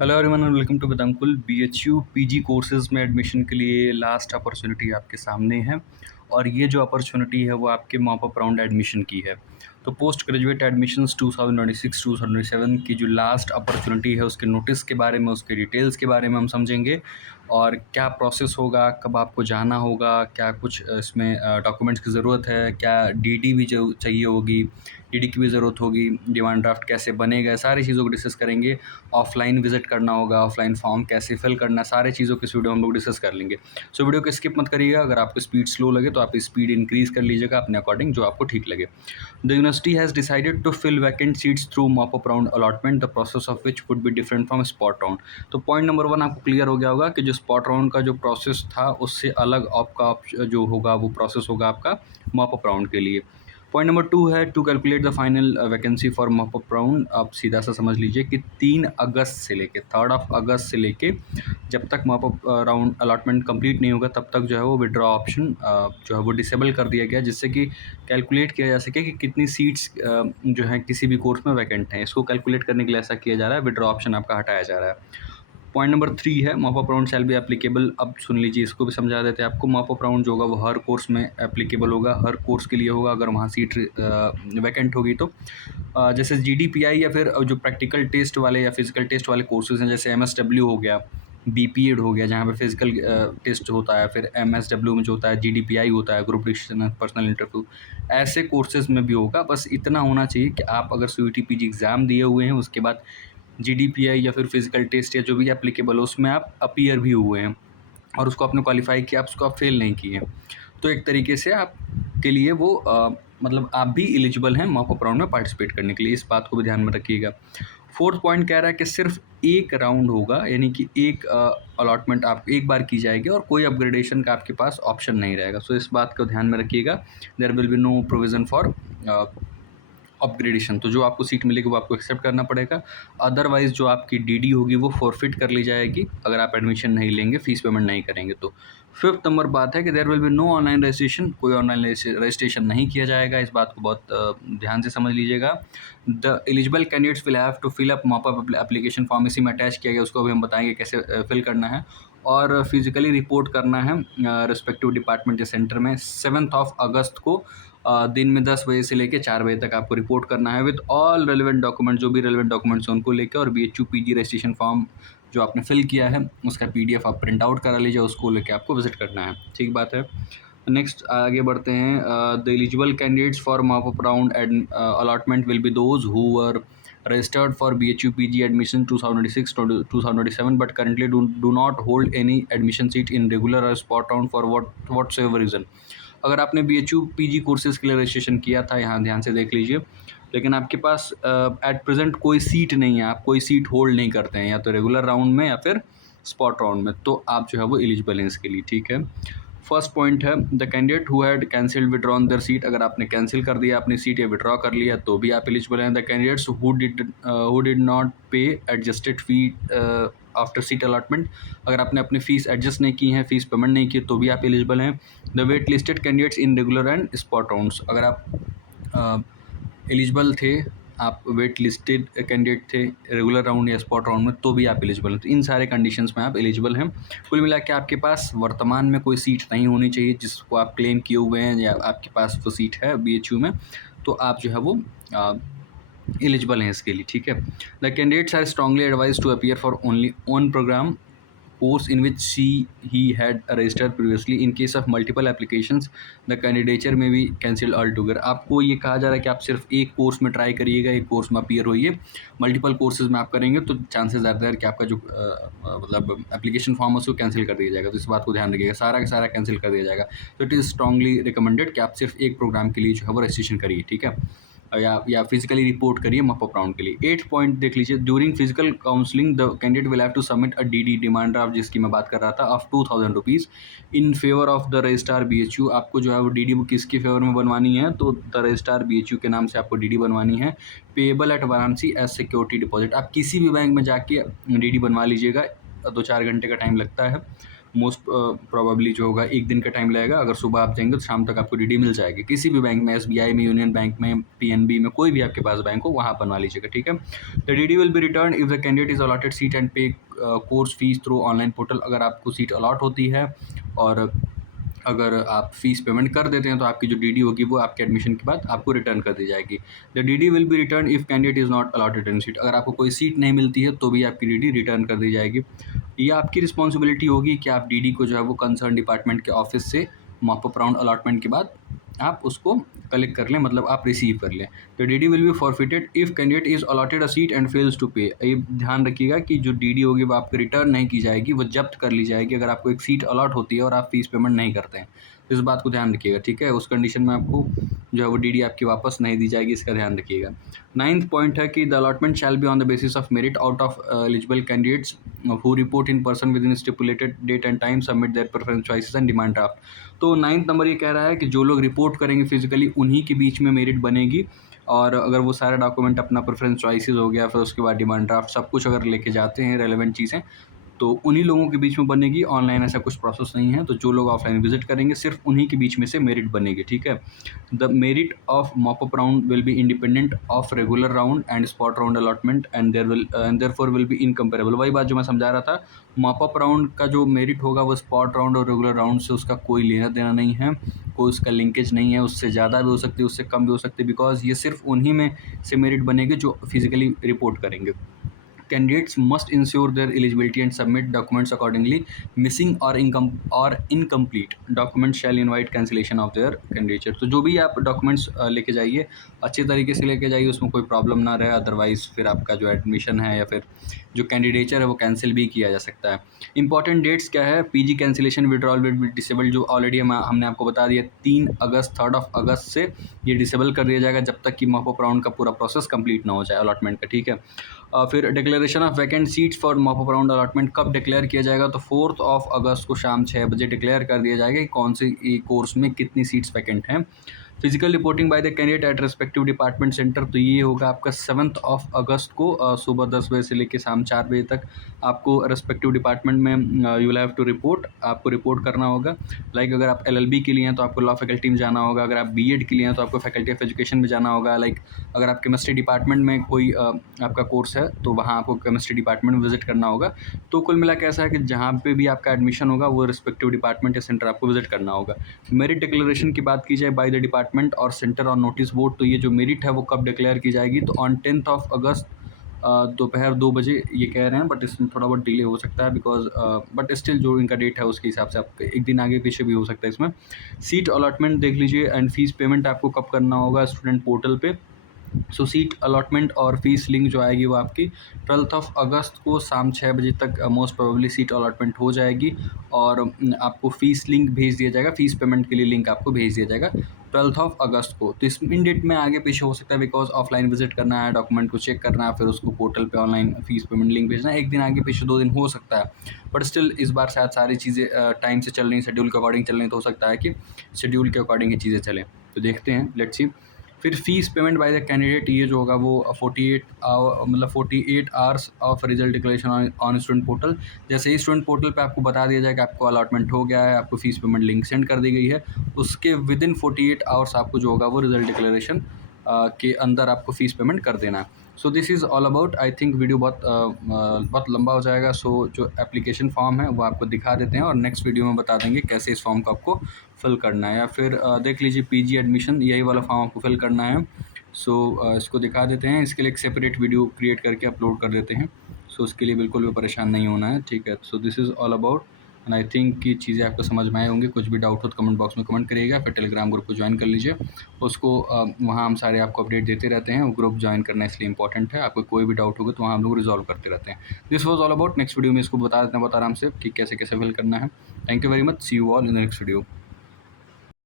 Hello everyone and welcome to Vedankul. BHU PG courses में admission के लिए लास्ट अपॉर्चुनिटी आपके सामने है और ये जो अपॉर्चुनिटी है वो आपके मॉप अप राउंड एडमिशन की है। तो पोस्ट ग्रेजुएट एडमिशन्स 2026-2027 की जो लास्ट अपॉर्चुनिटी है उसके नोटिस के बारे में, उसके डिटेल्स के बारे में हम समझेंगे और क्या प्रोसेस होगा, कब आपको जाना होगा, क्या कुछ इसमें डॉक्यूमेंट्स की ज़रूरत है, क्या डीडी भी जो चाहिए होगी, डीडी की भी ज़रूरत होगी, डिमांड ड्राफ्ट कैसे बनेगा, सारी चीज़ों को डिस्कस करेंगे। ऑफलाइन विजिट करना होगा, ऑफलाइन फॉर्म कैसे फिल करना, सारे चीज़ों की इस वीडियो हम लोग डिस्कस कर लेंगे। सो वीडियो को स्किप मत करिएगा। अगर आपको स्पीड स्लो लगे तो आप स्पीड इंक्रीज़ कर लीजिएगा अपने अकॉर्डिंग, जो आपको ठीक लगे। The university has decided to fill vacant seats through mop up round allotment, the process of which would be different from spot round. तो पॉइंट नंबर 1 आपको क्लियर हो गया होगा कि जो स्पॉट राउंड का जो प्रोसेस था उससे अलग आपका जो होगा वो प्रोसेस होगा आपका मॉप अप राउंड के लिए। पॉइंट नंबर 2 है to calculate the final vacancy for mop up round. आप सीधा सा समझ लीजिए कि 3 अगस्त से लेके 3 अगस्त से लेके जब तक mop up round allotment complete नहीं होगा तब तक जो है वो विड्रॉ ऑप्शन जो है वो डिसेबल कर दिया गया, जिससे कि कैलकुलेट किया जा सके कि कितनी सीट्स जो हैं किसी भी कोर्स में वैकेंट हैं। इसको कैलकुलेट करने के लिए ऐसा किया जा रहा है, विड्रॉ ऑप्शन आपका हटाया जा रहा है। पॉइंट नंबर 3 है mop up round shall be applicable. अब सुन लीजिए, इसको भी समझा देते हैं आपको। मॉप अप राउंड जो होगा वो हर कोर्स में एप्लीकेबल होगा, हर कोर्स के लिए होगा अगर वहाँ सीट वैकेंट होगी तो। जैसे जीडीपीआई या फिर जो प्रैक्टिकल टेस्ट वाले या फिजिकल टेस्ट वाले कोर्सेज हैं, जैसे एमएसडब्ल्यू हो गया, बीपीएड हो गया जहाँ पे फिजिकल टेस्ट होता है, फिर एमएसडब्ल्यू में जो होता है जीडीपीआई होता है, ग्रुप डिस्कशन पर्सनल इंटरव्यू, ऐसे कोर्सेज में भी होगा। बस इतना होना चाहिए कि आप अगर सीयूटी पीजी एग्ज़ाम दिए हुए हैं, उसके बाद जीडीपीआई या फिर फिजिकल टेस्ट या जो भी एप्लीकेबल हो उसमें आप अपीयर भी हुए हैं और उसको आपने क्वालिफाई किया, आप उसको आप फेल नहीं किए, तो एक तरीके से आपके लिए वो मतलब आप भी एलिजिबल हैं मॉक अप राउंड में पार्टिसिपेट करने के लिए। इस बात को भी ध्यान में रखिएगा। फोर्थ पॉइंट कह रहा है कि सिर्फ एक राउंड होगा, यानी कि एक अलॉटमेंट आप एक बार की जाएगी और कोई अपग्रेडेशन का आपके पास ऑप्शन नहीं रहेगा। सो इस बात को ध्यान में रखिएगा। There will be no provision for upgradation. तो जो आपको सीट मिलेगी वो आपको एक्सेप्ट करना पड़ेगा, अदरवाइज़ जो आपकी डीडी होगी वो फॉरफिट कर ली जाएगी अगर आप एडमिशन नहीं लेंगे, फीस पेमेंट नहीं करेंगे तो। फिफ्थ नंबर बात है कि there will be no online registration, कोई ऑनलाइन रजिस्ट्रेशन नहीं किया जाएगा। इस बात को बहुत ध्यान से समझ लीजिएगा। The eligible candidates will have to fill up mop up application form, इसी में अटैच किया गया, उसको भी हम बताएंगे कैसे फिल करना है और फिजिकली रिपोर्ट करना है रिस्पेक्टिव डिपार्टमेंट या सेंटर में 7 अगस्त को दिन में 10 बजे से लेकर 4 बजे तक आपको रिपोर्ट करना है विद ऑल रेलिवेंट डॉक्यूमेंट, जो भी रेलिवेंट डॉक्यूमेंट्स हैं उनको लेकर, और बीएचयू पीजी रजिस्ट्रेशन फॉर्म जो आपने फिल किया है उसका पीडीएफ आप प्रिंट आउट करा लीजिए, उसको लेकर आपको विजिट करना है। ठीक बात है। नेक्स्ट आगे बढ़ते हैं। The eligible candidates for mop up round allotment will be those who were registered for BHU PG admission 2026 to 2027 but currently do not hold any admission seat in regular or spot round for whatsoever reason। अगर आपने BHU PG courses के लिए registration किया था, यहाँ ध्यान से देख लीजिए, लेकिन आपके पास एट प्रेजेंट कोई सीट नहीं है, आप कोई सीट होल्ड नहीं करते हैं या तो रेगुलर राउंड में या फिर स्पॉट राउंड में, तो आप जो है वो एलिजिबल हैं इसके लिए। ठीक है। फर्स्ट पॉइंट है the candidate who had cancelled withdrawn there seat. अगर आपने कैंसिल कर दिया अपनी सीट या विड्रॉ कर लिया तो भी आप एलिजिबल हैं। The candidates who did not पे एडजस्टेड फी आफ्टर सीट अलॉटमेंट। अगर आपने अपनी फ़ीस एडजस्ट नहीं की है, फीस पेमेंट नहीं की, तो भी आप एलिजिबल हैं। The wait listed candidates in regular and spot rounds. अगर आप एलिजिबल थे, आप वेट लिस्टेड कैंडिडेट थे रेगुलर राउंड या स्पॉट राउंड में, तो भी आप एलिजिबल हैं। तो इन सारे कंडीशंस में आप एलिजिबल हैं। कुल मिला के आपके पास वर्तमान में कोई सीट नहीं होनी चाहिए जिसको आप क्लेम किए हुए हैं या आपके पास वो सीट है बीएचयू में, तो आप जो है वो एलिजिबल हैं इसके लिए। ठीक है। The candidates are strongly advise to appear for only on program course in which he had registered previously. In case of multiple applications the candidature may be cancelled altogether। आपको ये कहा जा रहा है कि आप सिर्फ एक कोर्स में ट्राई करिएगा, एक कोर्स में अपीयर होइए। मल्टीपल कोर्सेज में आप करेंगे तो चांसेस ज़्यादा है कि आपका जो मतलब एप्लीकेशन फॉर्म है उसको कैंसिल कर दिया जाएगा। तो इस बात को ध्यान रखिएगा, सारा का सारा कैंसिल कर दिया जाएगा। तो इट इज़ स्ट्रांगली रिकमेंडेड कि आप सिर्फ एक प्रोग्राम के लिए जो है वो रजिस्ट्रेशन करिए। ठीक है। या फिजिकली रिपोर्ट करिए मॉप अप राउंड के लिए। 8 पॉइंट देख लीजिए। During physical counselling the candidate will have to submit a DD, demand draft, जिसकी मैं बात कर रहा था, of 2000 rupees in favour of the registrar BHU. आपको जो है वो डीडी किसके फेवर में बनवानी है, तो द रजिस्ट्रार बीएचयू के नाम से आपको डीडी बनवानी है। Payable at Varanasi as security deposit. आप किसी भी बैंक में जाके डीडी बनवा लीजिएगा, 2-4 घंटे का टाइम लगता है। मोस्ट प्रोबेबली जो होगा 1 दिन का टाइम लगेगा। अगर सुबह आप जाएंगे तो शाम तक आपको डीडी मिल जाएगी। किसी भी बैंक में, एसबीआई में, यूनियन बैंक में, पीएनबी में, कोई भी आपके पास बैंक हो वहाँ बनवा लीजिएगा, ठीक है। The DD will be return if the candidate is allotted seat and pay course fees through online portal. अगर आपको सीट अलॉट होती है और अगर आप फीस पेमेंट कर देते हैं तो आपकी जो डीडी होगी वो आपके एडमिशन के बाद आपको रिटर्न कर दी जाएगी। The DD will be return if candidate is not allotted any seat. अगर आपको कोई सीट नहीं मिलती है तो भी आपकी डीडी रिटर्न कर दी जाएगी। ये आपकी रिस्पॉन्सिबिलिटी होगी कि आप डीडी को जो है वो कंसर्न डिपार्टमेंट के ऑफिस से मॉप अप राउंड अलॉटमेंट के बाद आप उसको कलेक्ट कर लें, मतलब आप रिसीव कर लें। The DD will be forfeited if candidate is allotted a seat and fails to pay. ये ध्यान रखिएगा कि जो डीडी होगी वो आपको रिटर्न नहीं की जाएगी, वो जब्त कर ली जाएगी अगर आपको एक सीट अलॉट होती है और आप फीस पेमेंट नहीं करते हैं। तो इस बात को ध्यान रखिएगा, ठीक है। उस कंडीशन में आपको जो है वो डीडी आपकी वापस नहीं दी जाएगी, इसका ध्यान रखिएगा। 9th पॉइंट है कि the allotment shall be on the basis of merit out of eligible candidates who report in person within stipulated date and time submit their preference choices and demand draft. तो 9th number ये कह रहा है कि जो लोग report करेंगे physically उन्हीं के बीच में मेरिट बनेगी। और अगर वो सारे डॉक्यूमेंट अपना प्रेफरेंस चॉइसेस हो गया, फिर उसके बाद डिमांड ड्राफ्ट, सब कुछ अगर लेके जाते हैं रेलेवेंट चीज़ें, तो उन्हीं लोगों के बीच में बनेगी। ऑनलाइन ऐसा कुछ प्रोसेस नहीं है। तो जो लोग ऑफलाइन विजिट करेंगे सिर्फ उन्हीं के बीच में से मेरिट बनेगी, ठीक है। The merit of mop up round will be independent of regular round and spot round allotment and therefore will be incomparable. वही बात जो मैं समझा रहा था, मॉप अप राउंड का जो मेरिट होगा वो स्पॉट राउंड और रेगुलर राउंड से उसका कोई लेना देना नहीं है, कोई उसका लिंकेज नहीं है। उससे ज़्यादा भी हो सकती है, उससे कम भी हो सकती है, बिकॉज ये सिर्फ उन्हीं में से मेरिट बनेगी जो फिजिकली रिपोर्ट करेंगे। Candidates must ensure their eligibility and submit documents accordingly. Missing or incomplete documents shall invite cancellation of their candidature. तो जो भी आप डॉक्यूमेंट्स लेके जाइए अच्छे तरीके से लेके जाइए, उसमें कोई प्रॉब्लम ना रहे, अदरवाइज़ फिर आपका जो एडमिशन है या फिर जो कैंडिडेचर है वो कैंसिल भी किया जा सकता है। इंपॉर्टेंट डेट्स क्या है? PG cancellation withdrawal will be disabled, जो ऑलरेडी हमने आपको बता दिया 3 अगस्त 3 अगस्त से ये डिसेबल कर दिया जाएगा जब तक कि मॉप अप राउंड का पूरा प्रोसेस कंप्लीट ना हो जाए अलॉटमेंट का, ठीक है। फिर declaration of vacant seats for mop up round allotment कब डिक्लेयर किया जाएगा? तो 4 अगस्त को शाम 6 बजे डिक्लेयर कर दिया जाएगा कि कौन से कोर्स में कितनी सीट्स वैकेंट हैं। Physical reporting by the candidate at respective department centre, तो ये होगा आपका 7 अगस्त को सुबह 10 बजे से लेकर शाम 4 बजे तक आपको रेस्पेक्टिव डिपार्टमेंट में you will have to report, आपको रिपोर्ट करना होगा। लाइक अगर आप एलएलबी के लिए हैं तो आपको लॉ फैकल्टी में जाना होगा, अगर आप बीएड के लिए हैं तो आपको फैकल्टी ऑफ एजुकेशन में जाना होगा। लाइक अगर आप केमिस्ट्री डिपार्टमेंट में कोई आपका कोर्स है तो वहाँ आपको केमिस्ट्री डिपार्टमेंट में विजिट करना होगा। तो कुल मिला के ऐसा है कि जहाँ पे भी आपका एडमिशन होगा वो रिस्पेक्टिव डिपार्टमेंट या सेंटर आपको विजिट करना होगा। मेरिट डिक्लेरेशन की बात की जाए बाय द डिपार्टमेंट और सेंटर ऑन नोटिस बोर्ड, तो ये जो मेरिट है वो कब डिक्लेयर की जाएगी? तो ऑन 10 अगस्त दोपहर 2 बजे ये कह रहे हैं, बट इसमें थोड़ा बहुत डिले हो सकता है बिकॉज बट स्टिल जो इनका डेट है उसके हिसाब से आप एक दिन आगे पीछे भी हो सकता है इसमें। सीट अलॉटमेंट देख लीजिए एंड फीस पेमेंट आपको कब करना होगा स्टूडेंट पोर्टल पे। सो सीट अलॉटमेंट और फीस लिंक जो आएगी वो आपकी 12 अगस्त को शाम 6 बजे तक मोस्ट प्रोबेबली सीट अलॉटमेंट हो जाएगी और आपको फ़ीस लिंक भेज दिया जाएगा, फ़ीस पेमेंट के लिए लिंक आपको भेज दिया जाएगा 12 अगस्त को। तो इस इन डेट में आगे पीछे हो सकता है बिकॉज ऑफलाइन विजिट करना है, डॉक्यूमेंट को चेक करना है, फिर उसको पोर्टल पे ऑनलाइन फ़ीस पेमेंट लिंक भेजना है, एक दिन आगे पीछे 2 दिन हो सकता है। बट स्टिल इस बार शायद सारी चीज़ें टाइम से चल रही, शेड्यूल के अकॉर्डिंग चल रही, तो हो सकता है कि शेड्यूल के अकॉर्डिंग ये चीज़ें चलें। तो देखते हैं, लेट्स सी। फिर fees payment by the candidate, ये जो होगा वो 48 hours of result declaration on student portal. जैसे ही स्टूडेंट पोर्टल पे आपको बता दिया जाए कि आपको अलॉटमेंट हो गया है, आपको फीस पेमेंट लिंक सेंड कर दी गई है, उसके विदिन 48 आवर्स आपको जो होगा वो रिजल्ट डिक्लेरेशन के अंदर आपको फ़ीस पेमेंट कर देना है। So this is all about, I think video बहुत लंबा हो जाएगा। सो जो एप्लीकेशन फॉर्म है वो आपको दिखा देते हैं और नेक्स्ट वीडियो में बता देंगे कैसे इस फॉर्म को आपको फिल करना है। या फिर देख लीजिए पीजी एडमिशन, यही वाला फॉर्म आपको फिल करना है। सो इसको दिखा देते हैं, इसके लिए एक सेपरेट वीडियो क्रिएट करके अपलोड कर देते हैं। सो उसके लिए बिल्कुल भी परेशान नहीं होना है, ठीक है। So this is all about and I think कि चीज़ें आपको समझ में आए होंगी। कुछ भी डाउट हो तो कमेंट बॉक्स में कमेंट करिएगा, फिर टेलीग्राम ग्रुप को ज्वाइन कर लीजिए। उसको वहाँ हम सारे आपको अपडेट देते रहते हैं। वो ग्रुप ज्वाइन करना इसलिए इंपॉर्टेंट है, आपको कोई भी डाउट होगा तो वहाँ हम लोग रिजॉल्व करते रहते हैं। This was all about. Next video में इसको बता देते हैं बहुत आराम से कि कैसे कैसे फिल करना है। Thank you very much, see you all in the next video.